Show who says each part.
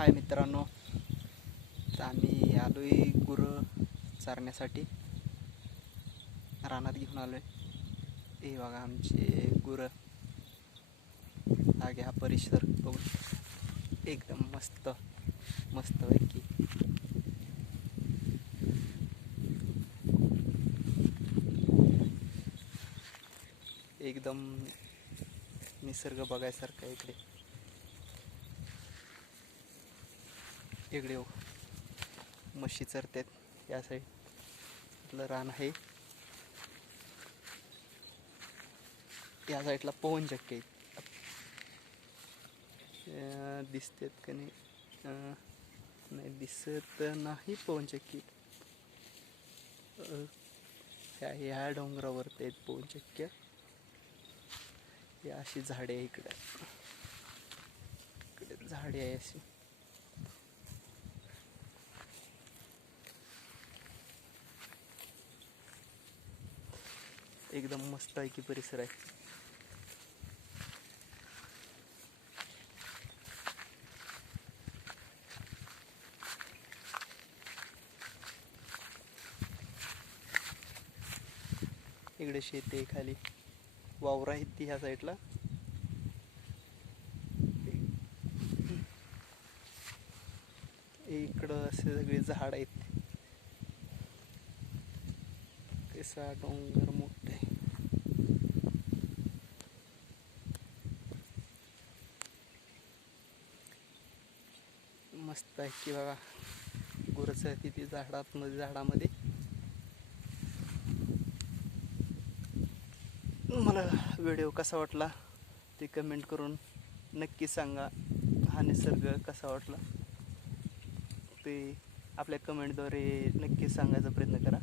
Speaker 1: हाय मित्रांनो. तर आम्ही आलो आहे गुरं चारण्यासाठी. रानात घेऊन आलो आहे हे बघा आमचे गुरं. आगे हा परिसर बघून. एकदम मस्त मस्त पैकी एकदम निसर्ग बघायसारखा आहे इकडे. इकडे हो म्हशी चरतात या साईड रान आहे. या साईडला पवन चक्के दिसतात का नाही? नाही दिसत नाही पवन चक्की ह्या ह्या डोंगरावरती आहेत पवन चक्क्या या अशी झाडे आहे इकडे. इकडे झाडे आहे अशी. एकदम मस्त आहे की परिसर आहे. इकडे शेती आहे खाली. वावर आहेत ती ह्या साईडला. इकडं असे सगळे झाड आहेत. कसा डोंगर मस्त आहे की बघा. गुरच तिथे झाडात मध्ये झाडामध्ये. मला व्हिडिओ कसा वाटला ते कमेंट करून नक्की सांगा. हा निसर्ग कसा वाटला ते आपल्या कमेंटद्वारे नक्की सांगायचा प्रयत्न करा.